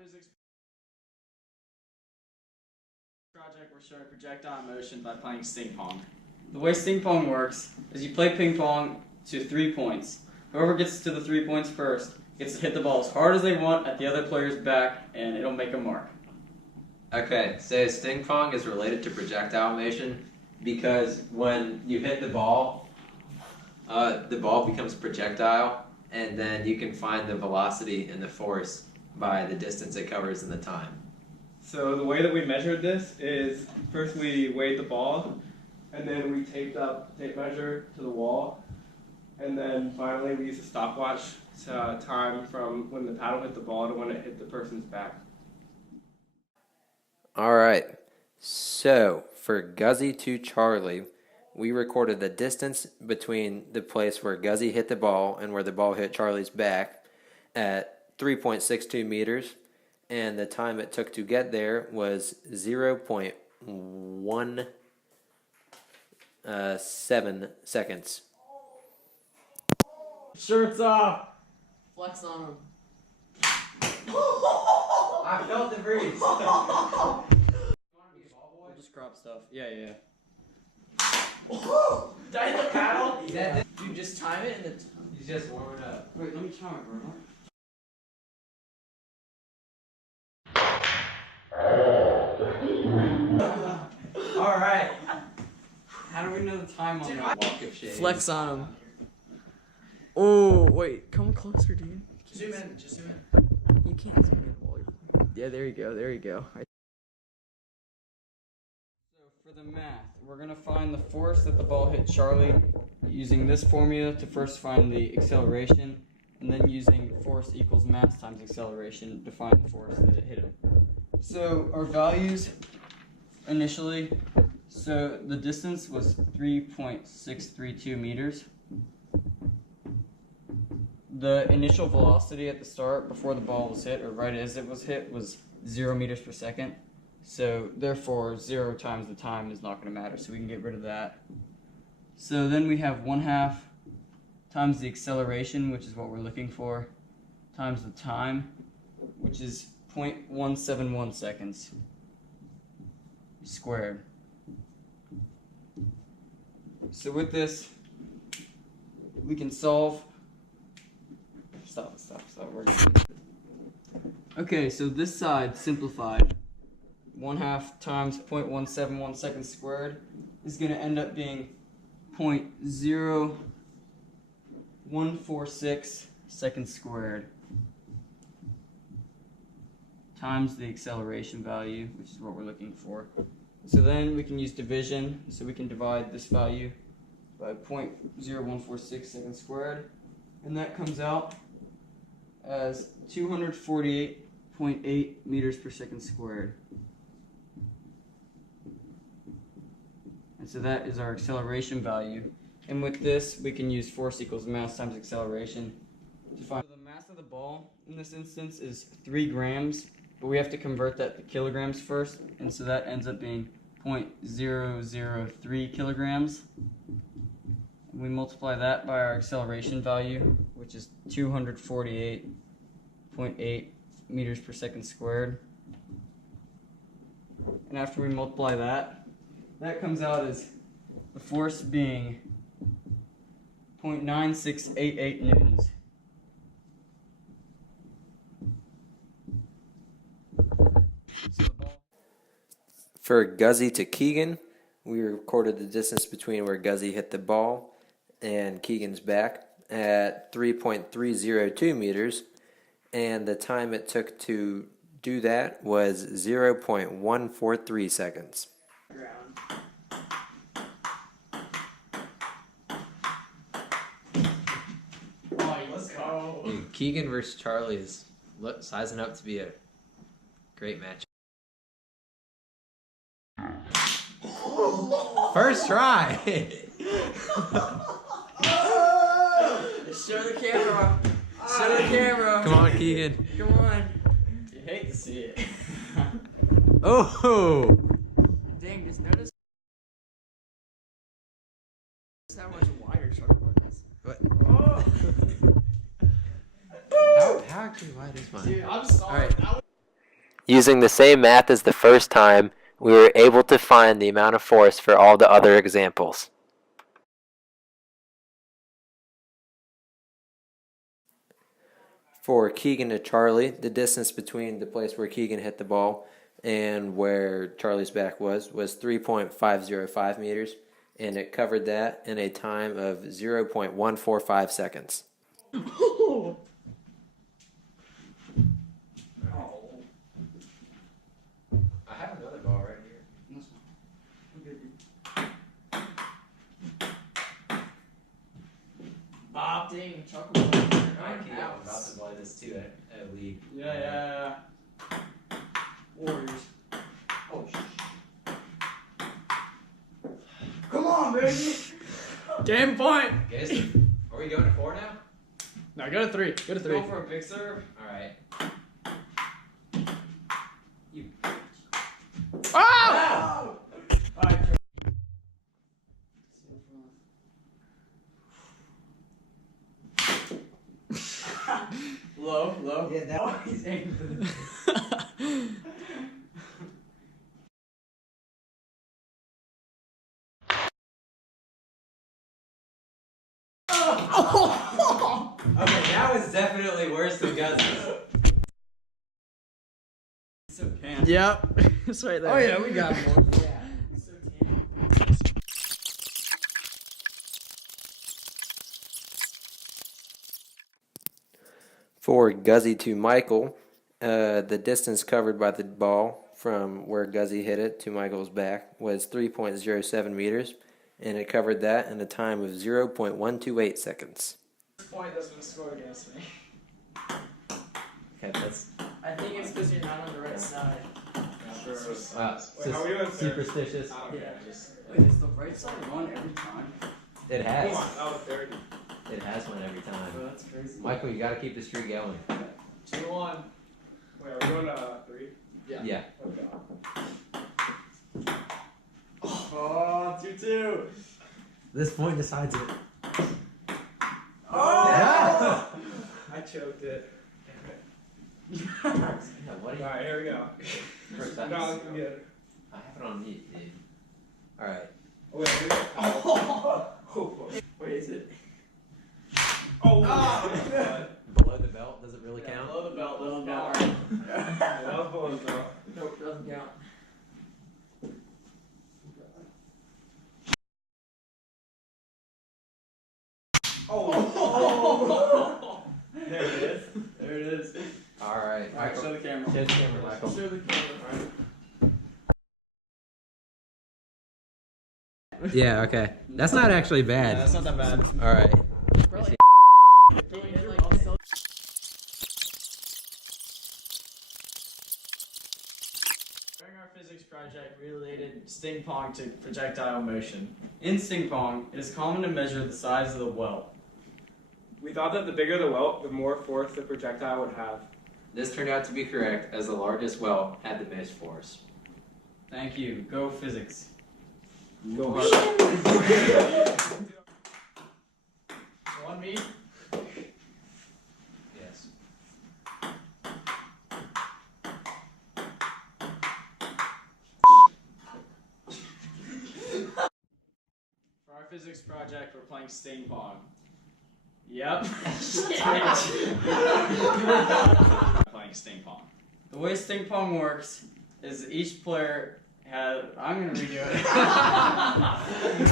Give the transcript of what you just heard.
physics project, we're showing projectile motion by playing Sting Pong. The way Sting Pong works is you play ping pong to 3 points. Whoever gets to the 3 points first gets to hit the ball as hard as they want at the other player's back, and it'll make a mark. Okay, so Sting Pong is related to projectile motion because when you hit the ball becomes projectile, and then you can find the velocity and the force by the distance it covers and the time. So the way that we measured this is first we weighed the ball, and then we taped up tape measure to the wall, and then finally we used a stopwatch to time from when the paddle hit the ball to when it hit the person's back. Alright, so for Guzzy to Charlie, we recorded the distance between the place where Guzzy hit the ball and where the ball hit Charlie's back at 3.62 meters, and the time it took to get there was 0.17 seconds. Shirts off! Flex on him. I felt the breeze. We'll just crop stuff. Yeah. Did I hit the paddle? Dude, just time it and then. He's just warming up. Wait, let me try it, bro. Alright. How do we know the time on that? Walk of shame. Flex on him. Oh, wait. Come closer, dude. Just zoom in. Just zoom in. You can't zoom in while you're. Yeah, there you go. There you go. So for the math, we're going to find the force that the ball hit Charlie using this formula to first find the acceleration, and then using force equals mass times acceleration to find the force that it hit him. So our values initially, so the distance was 3.632 meters. The initial velocity at the start before the ball was hit, or right as it was hit, was 0 meters per second. So therefore 0 times the time is not going to matter, so we can get rid of that. So then we have 1/2 times the acceleration, which is what we're looking for, times the time, which is 0.171 seconds squared. So with this, we can solve. Stop. We're good. Okay, so this side simplified. 1/2 times 0.171 seconds squared is going to end up being 0.0146 seconds squared times the acceleration value, which is what we're looking for. So then we can use division, so we can divide this value by 0.0146 seconds squared, and that comes out as 248.8 meters per second squared. And so that is our acceleration value. And with this, we can use force equals mass times acceleration to find. So the mass of the ball in this instance is 3 grams, but we have to convert that to kilograms first. And so that ends up being 0.003 kilograms. We multiply that by our acceleration value, which is 248.8 meters per second squared. And after we multiply that, that comes out as the force being 0.9688 newtons. So the ball. For Guzzy to Keegan, we recorded the distance between where Guzzy hit the ball and Keegan's back at 3.302 meters, and the time it took to do that was 0.143 seconds. Let's go. Dude, Keegan versus Charlie is sizing up to be a great match. First try. Show the camera. Show the camera. Come on, Keegan. Come on. You hate to see it. Oh! Dang, just notice how much wider truck was. What? Oh. How actually wide is mine? Dude, I'm sorry. All right. Using the same math as the first time, we were able to find the amount of force for all the other examples. For Keegan to Charlie, the distance between the place where Keegan hit the ball and where Charlie's back was 3.505 meters, and it covered that in a time of 0.145 seconds. I have another ball right here. Bob, dang, chuckle. I'm about to play this too at league. Yeah. Warriors. Oh, come on, baby. Game point. Guys, are we going to 4 now? No, go to 3. Go to 3. Go for a big serve. All right. You. Oh! Alright, low. Yeah, that Oh, he's aiming for the Okay, that was definitely worse than Guz's. so tan. Yep. It's right there. Oh yeah, we got more. Yeah. So tan. For Guzzy to Michael, the distance covered by the ball from where Guzzy hit it to Michael's back was 3.07 meters, and it covered that in a time of 0.128 seconds. Point that's gonna score against me. Okay, that's I think it's because you're not on the right side. Sure. Wait, how are we doing, sir? superstitious. I don't care. Yeah, just wait, is the right side won every time? It Come has. on, that was dirty. It has one every time. Bro, that's crazy. Michael, you got to keep the streak going. 2-1. Wait, are we going to 3? Yeah. Okay. Oh, 2-2. This point decides it. Oh! I choked it. What Alright, here we go. First No, time. looking good. I have it on mute, dude. All right. Oh, wait, here we go. Oh, Wait, is it? oh, Below the belt, does it really count? Below the belt, doesn't count. that was below the belt. Nope, doesn't count. Oh, There it is. There it is. All right. Alright, show the camera. Show the camera, Michael. Show the camera. Yeah, okay. That's not actually bad. That's not that bad. All right. During our physics project, we related sting pong to projectile motion. In sting pong, it is common to measure the size of the welt. we thought that the bigger the welt, the more force the projectile would have. This turned out to be correct, as the largest well had the most force. Thank you. Go physics. Go One me. Yes. For our physics project, we're playing sting pong. Yep. Playing sting pong. The way sting pong works is each player has. I'm gonna redo it.